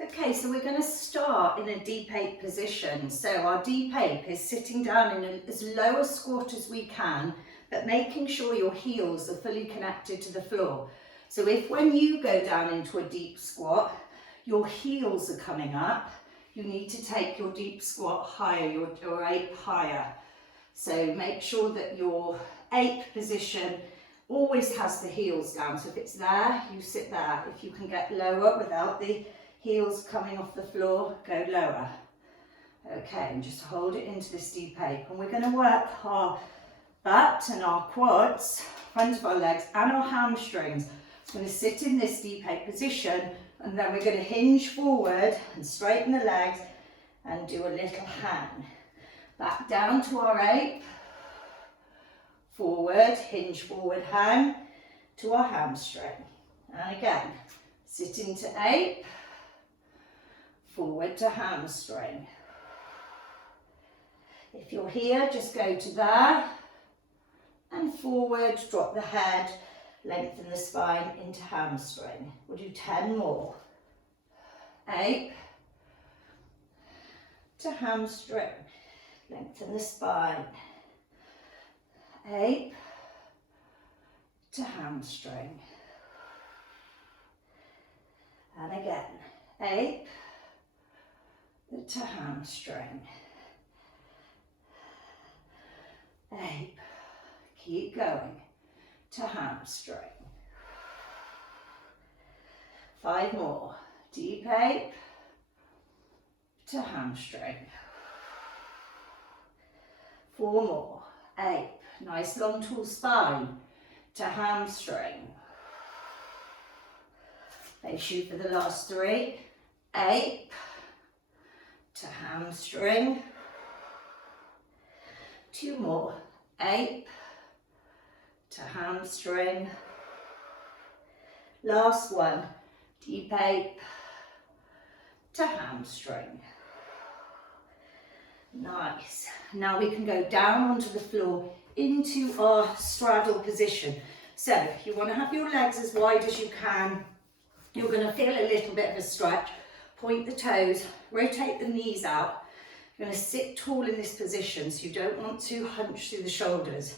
Okay, so we're going to start in a deep 8 position. So our deep 8 is sitting down in as low a squat as we can, but making sure your heels are fully connected to the floor. So if when you go down into a deep squat, your heels are coming up, you need to take your deep squat higher, your 8 higher. So make sure that your 8 position always has the heels down. So if it's there, you sit there. If you can get lower without the heels coming off the floor, go lower. Okay, and just hold it into this deep 8. And we're going to work our butt and our quads, front of our legs and our hamstrings. We're going to sit in this deep 8 position, and then we're going to hinge forward and straighten the legs and do a little hang. Back down to our 8. Forward, hinge forward, hang to our hamstring. And again, sit into 8. Forward to hamstring. If you're here, just go to there and forward, drop the head, lengthen the spine into hamstring. We'll do 10 more. 8 to hamstring, lengthen the spine. 8 to hamstring. And again, 8 to hamstring. 8, keep going, to hamstring. 5 more, deep 8 to hamstring. 4 more, 8, nice long tall spine to hamstring. They shoot for the last 3, 8 to hamstring. 2 more, 8 to hamstring. Last one, deep 8 to hamstring. Nice. Now we can go down onto the floor into our straddle position. So you want to have your legs as wide as you can. You're going to feel a little bit of a stretch. Point the toes, rotate the knees out. You're going to sit tall in this position, so you don't want to hunch through the shoulders.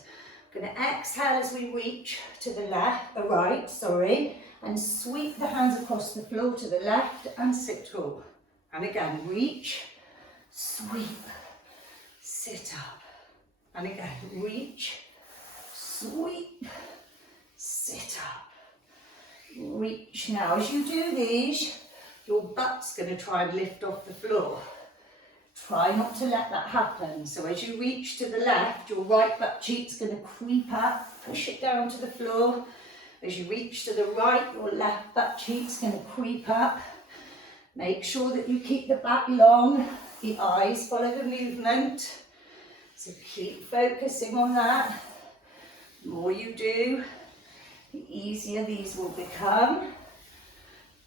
We're going to exhale as we reach to the right, and sweep the hands across the floor to the left and sit tall. And again, reach, sweep, sit up. And again, reach, sweep, sit up. Reach. Now, as you do these, your butt's going to try and lift off the floor. Try not to let that happen. So as you reach to the left, your right butt cheek's going to creep up, push it down to the floor. As you reach to the right, your left butt cheek's going to creep up. Make sure that you keep the back long, the eyes follow the movement. So keep focusing on that. The more you do, the easier these will become.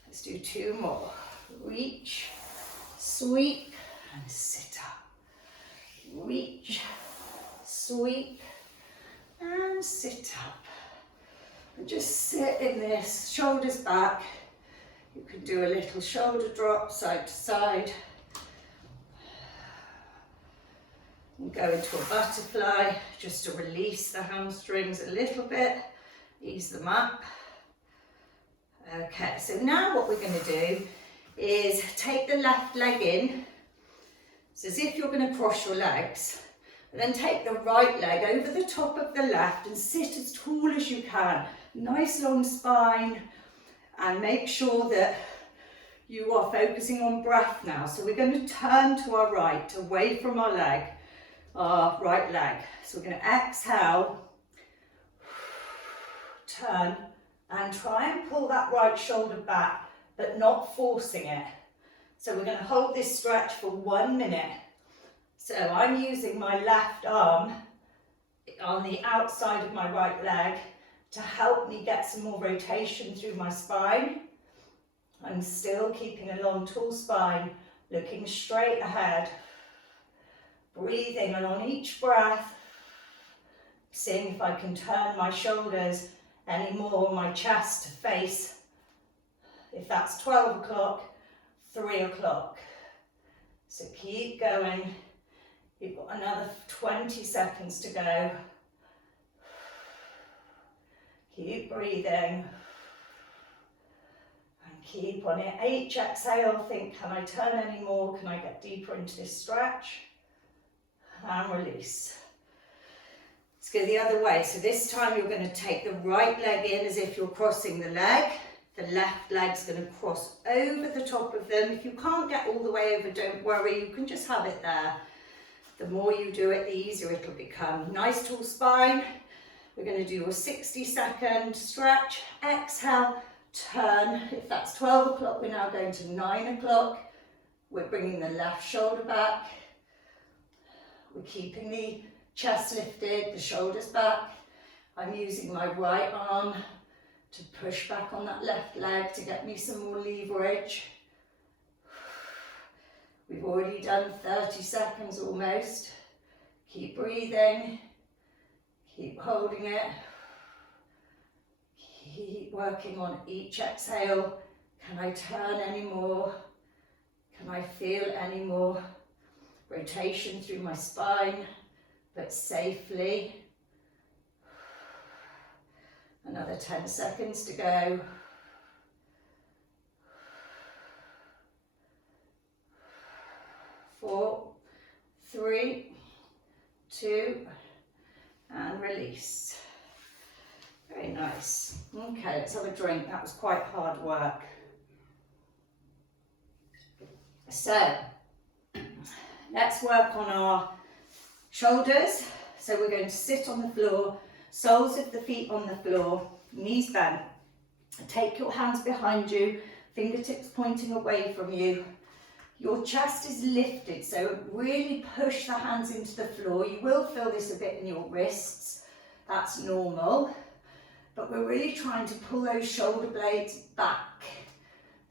Let's do 2 more. Reach, sweep, and sit up. Reach, sweep, and sit up. And just sit in this, shoulders back. You can do a little shoulder drop side to side. And go into a butterfly just to release the hamstrings a little bit, ease them up. Okay, so now what we're going to do is take the left leg in. It's as if you're going to cross your legs, and then take the right leg over the top of the left and sit as tall as you can. Nice long spine, and make sure that you are focusing on breath now. So we're going to turn to our right, away from our leg, our right leg. So we're going to exhale, turn, and try and pull that right shoulder back, but not forcing it. So we're going to hold this stretch for 1 minute. So I'm using my left arm on the outside of my right leg to help me get some more rotation through my spine. I'm still keeping a long, tall spine, looking straight ahead. Breathing, and on each breath, seeing if I can turn my shoulders any more, my chest to face. If that's 12 o'clock, 3 o'clock. So keep going. You've got another 20 seconds to go. Keep breathing. And keep on it. Each exhale, think, can I turn any more? Can I get deeper into this stretch? And release. Let's go the other way. So this time you're going to take the right leg in as if you're crossing the leg. The left leg's going to cross over the top of them. If you can't get all the way over, don't worry. You can just have it there. The more you do it, the easier it'll become. Nice tall spine. We're going to do a 60-second stretch. Exhale, turn. If that's 12 o'clock, we're now going to 9 o'clock. We're bringing the left shoulder back. We're keeping the chest lifted, the shoulders back. I'm using my right arm to push back on that left leg to get me some more leverage. We've already done 30 seconds almost. Keep breathing. Keep holding it. Keep working on each exhale. Can I turn any more? Can I feel any more rotation through my spine, but safely? Another 10 seconds to go. 4, 3, 2, and release. Very nice. Okay, let's have a drink. That was quite hard work. So, let's work on our shoulders. So we're going to sit on the floor, soles of the feet on the floor, knees bent. Take your hands behind you, fingertips pointing away from you. Your chest is lifted, so really push the hands into the floor. You will feel this a bit in your wrists. That's normal. But we're really trying to pull those shoulder blades back.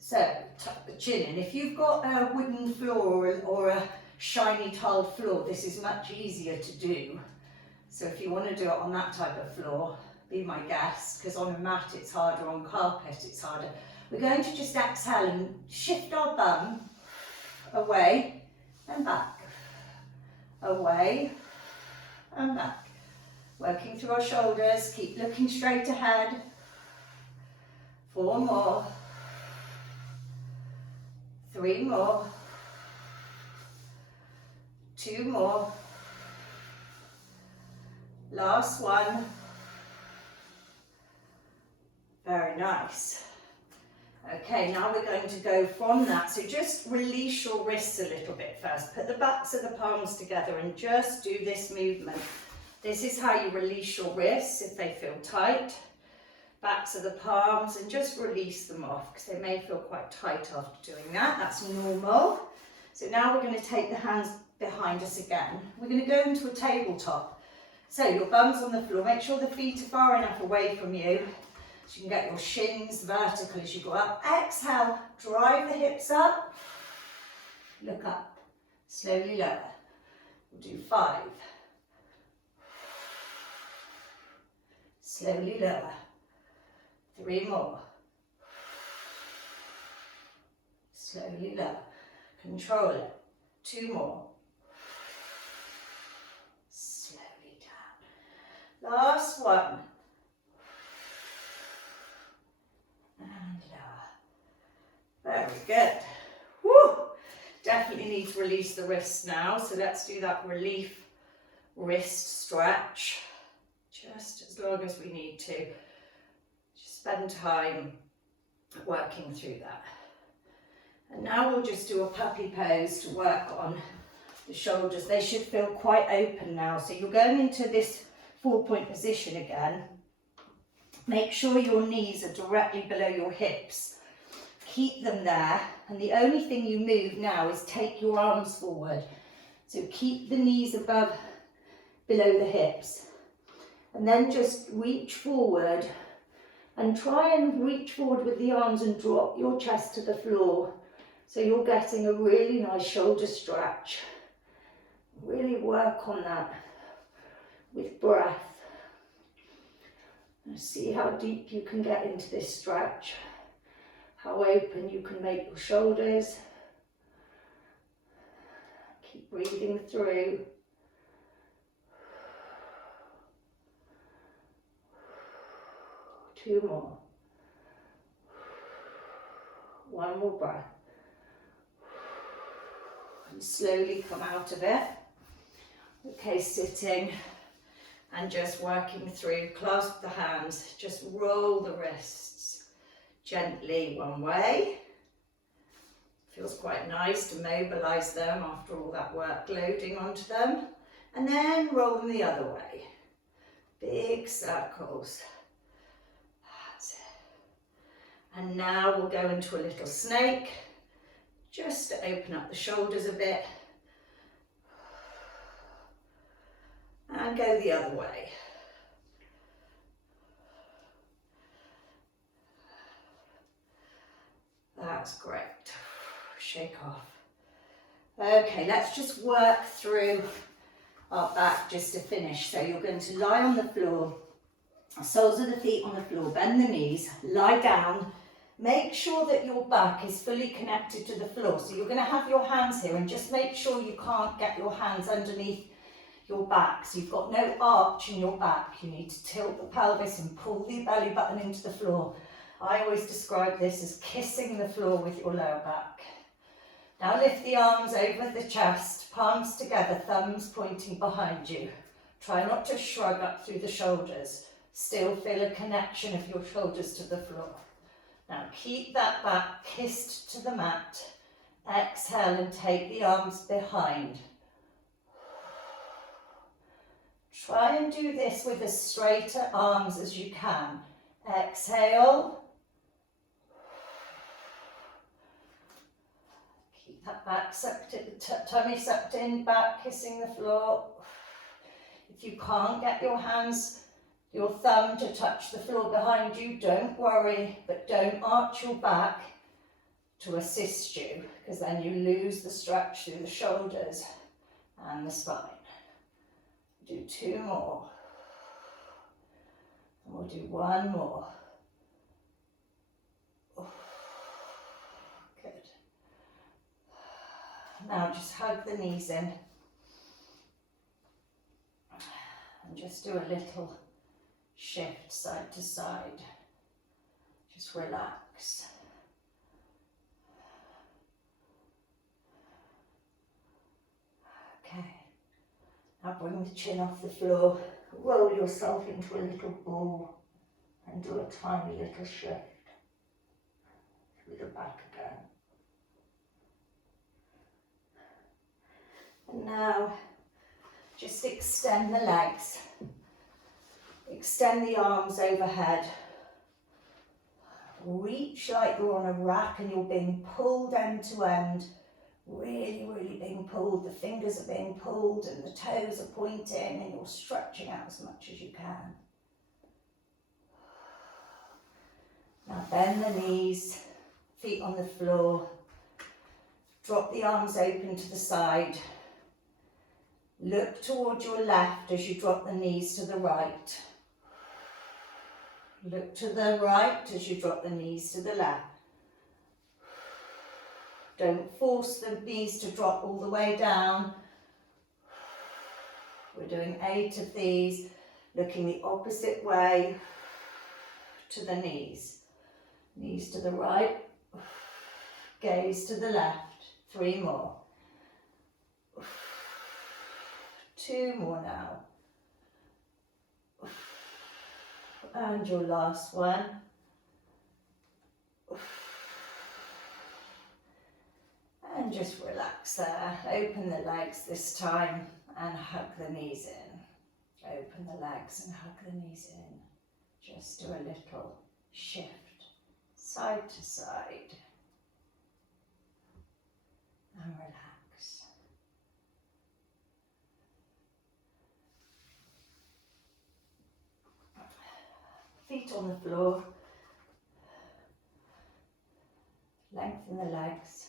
So, tuck the chin in. If you've got a wooden floor or a shiny tiled floor, this is much easier to do. So if you want to do it on that type of floor, be my guest, because on a mat it's harder, on carpet it's harder. We're going to just exhale and shift our bum away and back, away and back. Working through our shoulders, keep looking straight ahead. 4 more. 3 more. 2 more. Last one. Very nice. Okay, now we're going to go from that. So just release your wrists a little bit first. Put the backs of the palms together and just do this movement. This is how you release your wrists if they feel tight. Backs of the palms, and just release them off because they may feel quite tight after doing that. That's normal. So now we're going to take the hands behind us again. We're going to go into a tabletop. So your bum's on the floor. Make sure the feet are far enough away from you so you can get your shins vertical as you go up. Exhale, drive the hips up. Look up. Slowly lower. We'll do 5. Slowly lower. 3 more. Slowly lower. Control it. 2 more. Slowly down. Last one. And lower. Very good. Woo! Definitely need to release the wrists now. So let's do that relief wrist stretch. Just as long as we need to. Just spend time working through that. And now we'll just do a puppy pose to work on the shoulders. They should feel quite open now. So you're going into this 4-point position again. Make sure your knees are directly below your hips. Keep them there. And the only thing you move now is take your arms forward. So keep the knees below the hips. And then just reach forward and try and reach forward with the arms and drop your chest to the floor. So you're getting a really nice shoulder stretch. Really work on that with breath. And see how deep you can get into this stretch. How open you can make your shoulders. Keep breathing through. Two more. One more breath. And slowly come out of it. Okay, sitting and just working through. Clasp the hands, just roll the wrists gently one way. Feels quite nice to mobilise them after all that work loading onto them. And then roll them the other way. Big circles. That's it. And now we'll go into a little snake, just to open up the shoulders a bit. And go the other way. That's great. Shake off. Okay, let's just work through our back just to finish. So you're going to lie on the floor, soles of the feet on the floor, bend the knees, lie down. Make sure that your back is fully connected to the floor. So you're going to have your hands here, and just make sure you can't get your hands underneath your back. So you've got no arch in your back. You need to tilt the pelvis and pull the belly button into the floor. I always describe this as kissing the floor with your lower back. Now lift the arms over the chest, palms together, thumbs pointing behind you. Try not to shrug up through the shoulders. Still feel a connection of your shoulders to the floor. Now keep that back kissed to the mat. Exhale and take the arms behind. Try and do this with as straighter arms as you can. Exhale. Keep that back sucked in, tummy sucked in, back kissing the floor. If you can't get your hands, your thumb to touch the floor behind you, don't worry, but don't arch your back to assist you, because then you lose the stretch through the shoulders and the spine. Do two more. And we'll do one more. Good. Now just hug the knees in. And just do a little shift side to side. Just relax. Okay. Now bring the chin off the floor, roll yourself into a little ball and do a tiny little shift through the back again. And now just extend the legs, extend the arms overhead, reach like you're on a rack and you're being pulled end to end. Really, really being pulled. The fingers are being pulled and the toes are pointing, and you're stretching out as much as you can. Now bend the knees, feet on the floor. Drop the arms open to the side. Look toward your left as you drop the knees to the right. Look to the right as you drop the knees to the left. Don't force the knees to drop all the way down. We're doing 8 of these, looking the opposite way to the knees. Knees to the right, gaze to the left. 3 more. 2 more now. And your last one. And just relax there. Open the legs this time and hug the knees in. Open the legs and hug the knees in. Just do a little shift side to side. And relax. Feet on the floor. Lengthen the legs.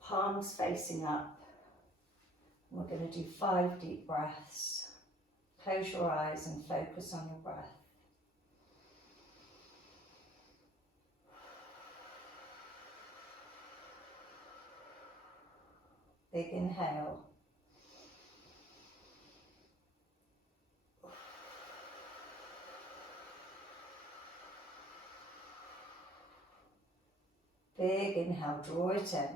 Palms facing up. We're going to do 5 deep breaths. Close your eyes and focus on your breath. Big inhale. Big inhale, draw it in.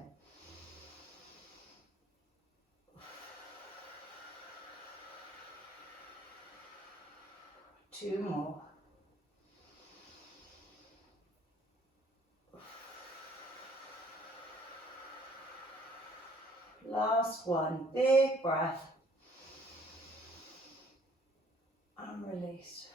2 more. Last one, big breath. And release.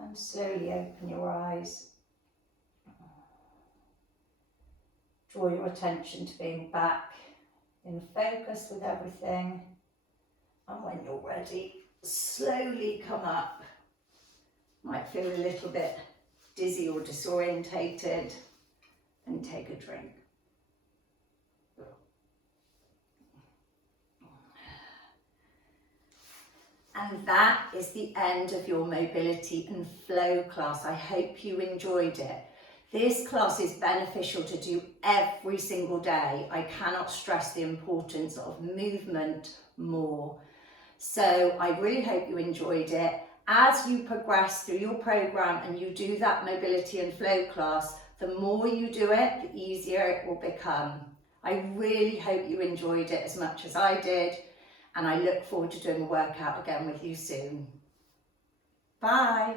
And slowly open your eyes. Draw your attention to being back in focus with everything. And when you're ready, slowly come up. Might feel a little bit dizzy or disorientated, and take a drink. And that is the end of your mobility and flow class. I hope you enjoyed it. This class is beneficial to do every single day. I cannot stress the importance of movement more. So I really hope you enjoyed it. As you progress through your program and you do that mobility and flow class, the more you do it, the easier it will become. I really hope you enjoyed it as much as I did, and I look forward to doing a workout again with you soon. Bye.